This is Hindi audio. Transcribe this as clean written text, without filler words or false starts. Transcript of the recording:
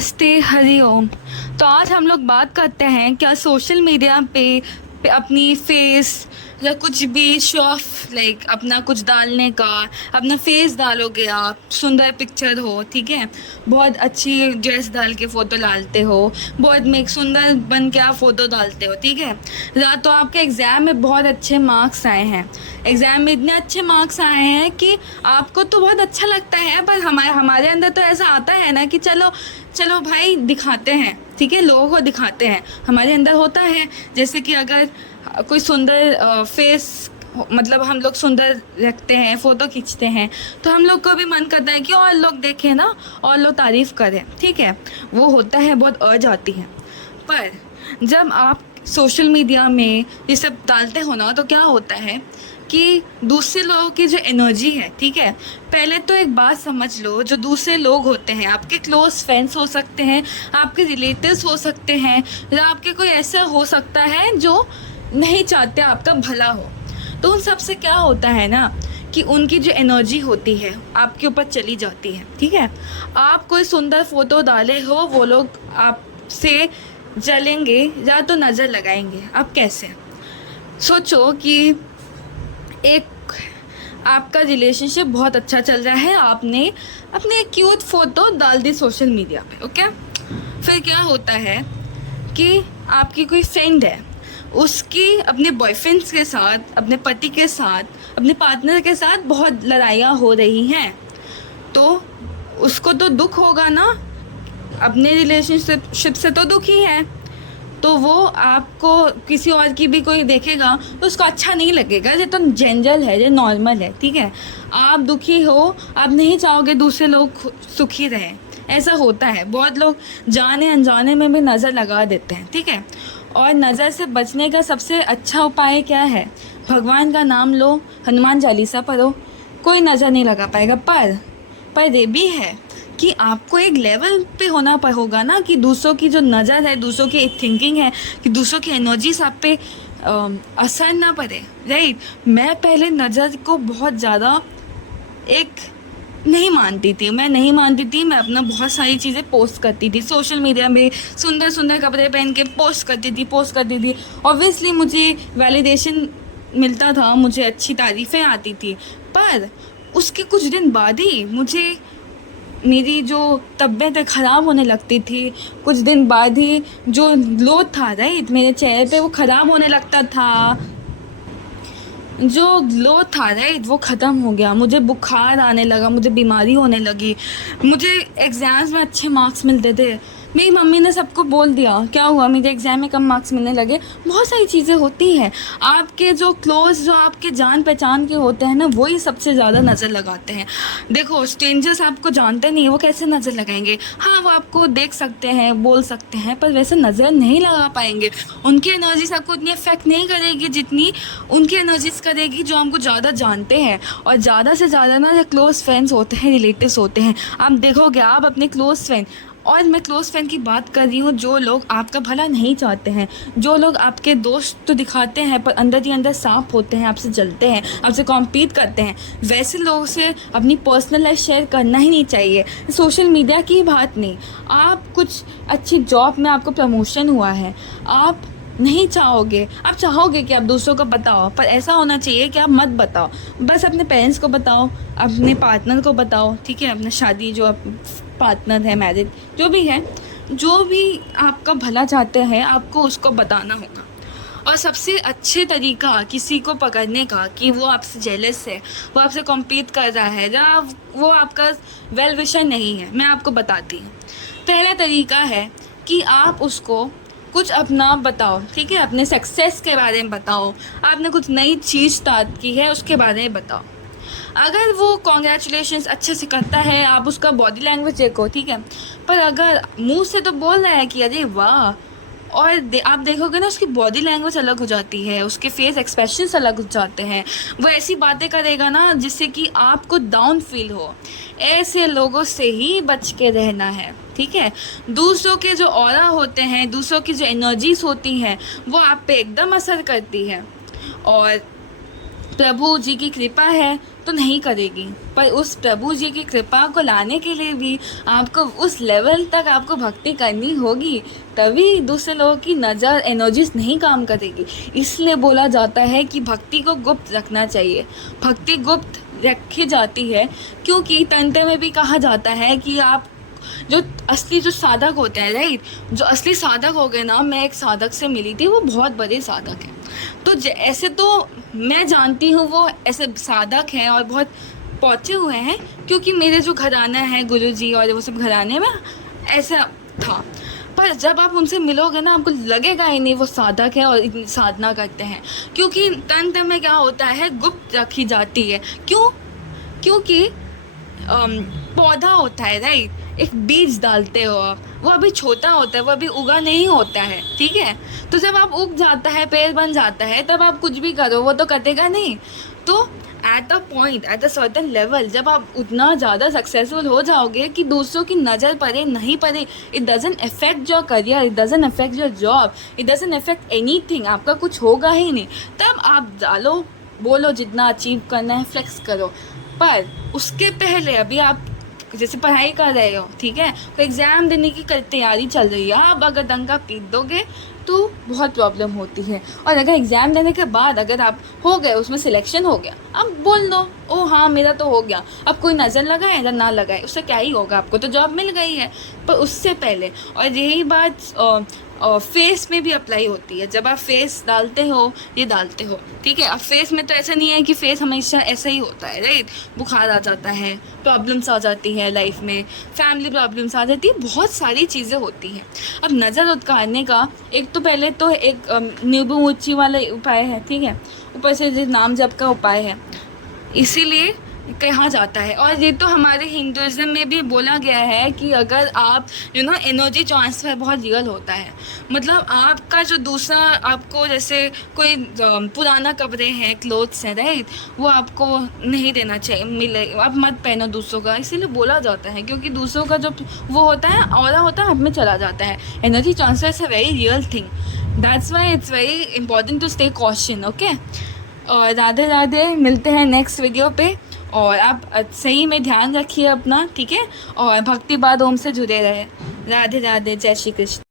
नमस्ते, हरिओम। तो आज हम लोग बात करते हैं क्या सोशल मीडिया पे अपनी फेस या कुछ भी शो ऑफ लाइक अपना कुछ डालने का। अपना फेस डालोगे आप, सुंदर पिक्चर हो, ठीक है, बहुत अच्छी ड्रेस डाल के फ़ोटो डालते हो, बहुत मेक सुंदर बन के आप फ़ोटो डालते हो, ठीक है। या तो आपके एग्ज़ाम में बहुत अच्छे मार्क्स आए हैं, एग्ज़ाम में इतने अच्छे मार्क्स आए हैं कि आपको तो बहुत अच्छा लगता है, पर हमारे हमारे अंदर तो ऐसा आता है ना कि चलो चलो भाई दिखाते हैं, ठीक है, लोगों को दिखाते हैं। हमारे अंदर होता है जैसे कि अगर कोई सुंदर फेस, मतलब हम लोग सुंदर रखते हैं, फ़ोटो खींचते हैं, तो हम लोग को भी मन करता है कि और लोग देखें ना, और लोग तारीफ़ करें, ठीक है। वो होता है, बहुत अर्ज आती है। पर जब आप सोशल मीडिया में ये सब डालते हो ना, तो क्या होता है कि दूसरे लोगों की जो एनर्जी है, ठीक है, पहले तो एक बात समझ लो, जो दूसरे लोग होते हैं, आपके क्लोज फ्रेंड्स हो सकते हैं, आपके रिलेटिव्स हो सकते हैं, या आपके कोई ऐसा हो सकता है जो नहीं चाहते आपका भला हो, तो उन सब से क्या होता है ना कि उनकी जो एनर्जी होती है आपके ऊपर चली जाती है, ठीक है। आप कोई सुंदर फ़ोटो डाले हो, वो लोग आपसे जलेंगे या तो नज़र लगाएंगे। अब कैसे? सोचो कि एक आपका रिलेशनशिप बहुत अच्छा चल रहा है, आपने अपने एक क्यूट फ़ोटो डाल दी सोशल मीडिया पे, ओके। फिर क्या होता है कि आपकी कोई फ्रेंड है, उसकी अपने बॉयफ्रेंड्स के साथ, अपने पति के साथ, अपने पार्टनर के साथ बहुत लड़ाइयाँ हो रही हैं, तो उसको तो दुख होगा ना, अपने रिलेशनशिप से तो दुखी है, तो वो आपको किसी और की भी कोई देखेगा तो उसको अच्छा नहीं लगेगा। ये तो जनरल है, ये नॉर्मल है, ठीक है। आप दुखी हो, आप नहीं चाहोगे दूसरे लोग सुखी रहें, ऐसा होता है। बहुत लोग जाने अनजाने में भी नज़र लगा देते हैं, ठीक है। और नज़र से बचने का सबसे अच्छा उपाय क्या है? भगवान का नाम लो, हनुमान चालीसा पढ़ो, कोई नज़र नहीं लगा पाएगा। पर ये भी है कि आपको एक लेवल पे होना पर होगा ना कि दूसरों की जो नज़र है, दूसरों की एक थिंकिंग है, कि दूसरों की एनर्जीज आप पे असर ना पड़े, राइट। मैं पहले नज़र को बहुत ज़्यादा एक नहीं मानती थी, मैं अपना बहुत सारी चीज़ें पोस्ट करती थी सोशल मीडिया में, सुंदर सुंदर कपड़े पहन के पोस्ट करती थी। ऑब्वियसली मुझे वैलिडेशन मिलता था, मुझे अच्छी तारीफ़ें आती थी, पर उसके कुछ दिन बाद ही मुझे मेरी जो तबीयत है ख़राब होने लगती थी। कुछ दिन बाद ही जो ग्लो था, राइट, मेरे चेहरे पे वो ख़राब होने लगता था, जो ग्लो था, राइट, वो ख़त्म हो गया। मुझे बुखार आने लगा, मुझे बीमारी होने लगी, मुझे एग्ज़ाम्स में अच्छे मार्क्स मिलते थे, मेरी मम्मी ने सबको बोल दिया, क्या हुआ, मेरे एग्ज़ाम में कम मार्क्स मिलने लगे। बहुत सारी चीज़ें होती हैं। आपके जो क्लोज़, जो आपके जान पहचान के होते हैं ना, वही सबसे ज़्यादा नज़र लगाते हैं। देखो, स्ट्रेंजर्स आपको जानते नहीं, वो कैसे नज़र लगाएंगे? हाँ, वो आपको देख सकते हैं, बोल सकते हैं, पर वैसे नज़र नहीं लगा पाएंगे। उनकी एनर्जीज आपको इतनी अफेक्ट नहीं करेगी जितनी उनकी एनर्जीज करेगी जो हमको ज़्यादा जानते हैं। और ज़्यादा से ज़्यादा ना जो क्लोज़ फ्रेंड्स होते हैं, रिलेटिव्स होते हैं, आप देखोगे, आप अपने क्लोज़ फ्रेंड, और मैं क्लोज़ फ्रेंड की बात कर रही हूँ, जो लोग आपका भला नहीं चाहते हैं, जो लोग आपके दोस्त तो दिखाते हैं पर अंदर ही अंदर सांप होते हैं, आपसे जलते हैं, आपसे कॉम्पीट करते हैं, वैसे लोगों से अपनी पर्सनल लाइफ शेयर करना ही नहीं चाहिए। सोशल मीडिया की बात नहीं, आप कुछ अच्छी जॉब में आपको प्रमोशन हुआ है, आप नहीं चाहोगे, आप चाहोगे कि आप दूसरों को बताओ, पर ऐसा होना चाहिए कि आप मत बताओ। बस अपने पेरेंट्स को बताओ, अपने पार्टनर को बताओ, ठीक है, अपना शादी जो पार्टनर है, मैरिज जो भी है, जो भी आपका भला चाहते हैं, आपको उसको बताना होगा। और सबसे अच्छे तरीका किसी को पकड़ने का कि वो आपसे जेलस है, वो आपसे कॉम्पीट कर रहा है, या वो आपका वेल विशर नहीं है, मैं आपको बताती हूँ। पहला तरीका है कि आप उसको कुछ अपना बताओ, ठीक है, अपने सक्सेस के बारे में बताओ, आपने कुछ नई चीज़ स्टार्ट की है उसके बारे में बताओ। अगर वो कॉन्ग्रेचुलेशंस अच्छे से करता है, आप उसका बॉडी लैंग्वेज देखो, ठीक है, पर अगर मुंह से तो बोल रहा है कि अरे वाह, और आप देखोगे ना उसकी बॉडी लैंग्वेज अलग हो जाती है, उसके फेस एक्सप्रेशंस अलग हो जाते हैं, वो ऐसी बातें करेगा ना जिससे कि आपको डाउन फील हो। ऐसे लोगों से ही बच के रहना है, ठीक है। दूसरों के जो ऑरा होते हैं, दूसरों की जो एनर्जीज होती हैं, वो आप पे एकदम असर करती है। और प्रभु जी की कृपा है तो नहीं करेगी। पर उस प्रभु जी की कृपा को लाने के लिए भी आपको उस लेवल तक आपको भक्ति करनी होगी, तभी दूसरे लोगों की नज़र एनर्जीज नहीं काम करेगी। इसलिए बोला जाता है कि भक्ति को गुप्त रखना चाहिए। भक्ति गुप्त रखी जाती है क्योंकि तंत्र में भी कहा जाता है कि आप जो असली जो साधक होते हैं, राइट, जो असली साधक हो गए ना, मैं एक साधक से मिली थी, वो बहुत बड़े साधक हैं। तो ऐसे तो मैं जानती हूँ वो ऐसे साधक हैं और बहुत पहुँचे हुए हैं, क्योंकि मेरे जो घराना है गुरुजी और वो सब घराने में ऐसा था। पर जब आप उनसे मिलोगे ना, आपको लगेगा ही नहीं वो साधक है और इतनी साधना करते हैं, क्योंकि तंत्र में क्या होता है, गुप्त रखी जाती है। क्यों? क्योंकि पौधा होता है, राइट, एक बीज डालते हो आप, वो अभी छोटा होता है, वो अभी उगा नहीं होता है, ठीक है। तो जब आप उग जाता है, पेड़ बन जाता है, तब आप कुछ भी करो वो तो कटेगा नहीं। तो at a point, at a certain level, जब आप उतना ज़्यादा सक्सेसफुल हो जाओगे कि दूसरों की नज़र पड़े नहीं पड़े, it doesn't affect your career, it doesn't affect your job, it doesn't affect anything, आपका कुछ होगा ही नहीं, तब आप डालो, बोलो जितना अचीव करना है, फ्लेक्स करो। पर उसके पहले अभी आप जैसे पढ़ाई कर रहे हो, ठीक है, तो एग्ज़ाम देने की तैयारी चल रही है, आप अगर दंगा पीट दोगे तो बहुत प्रॉब्लम होती है। और अगर एग्ज़ाम देने के बाद अगर आप हो गए, उसमें सिलेक्शन हो गया, अब बोल दो ओ हाँ मेरा तो हो गया, अब कोई नज़र लगाए या ना लगाए उससे क्या ही होगा, आपको तो जॉब मिल गई है। पर उससे पहले, और यही बात फेस में भी अप्लाई होती है, जब आप फेस डालते हो, ये डालते हो, ठीक है। अब फेस में तो ऐसा नहीं है कि फेस हमेशा ऐसा ही होता है, राइट, बुखार आ जाता है, प्रॉब्लम्स आ जाती है लाइफ में, फैमिली प्रॉब्लम्स आ जाती है, बहुत सारी चीज़ें होती हैं। अब नज़र उतारने का एक तो पहले तो एक नींबू मिर्ची वाला उपाय है, ठीक है, ऊपर से जो नाम जप का उपाय है, इसीलिए कहा जाता है। और ये तो हमारे हिंदुज़म में भी बोला गया है कि अगर आप एनर्जी ट्रांसफ़र बहुत रियल होता है, मतलब आपका जो दूसरा, आपको जैसे कोई पुराना कपड़े हैं, क्लोथ्स हैं, राइट, वो आपको नहीं देना चाहिए, मिले आप मत पहनो दूसरों का, इसीलिए बोला जाता है, क्योंकि दूसरों का जो वो होता है, ऑरा होता है, आप में चला जाता है। Energy transfer is a very real thing, that's why it's very important to stay caution, okay. और राधे राधे, मिलते हैं नेक्स्ट वीडियो पे, और आप सही में ध्यान रखिए अपना, ठीक है, और भक्ति बाद ओम से जुड़े रहे। राधे राधे, जय श्री कृष्ण।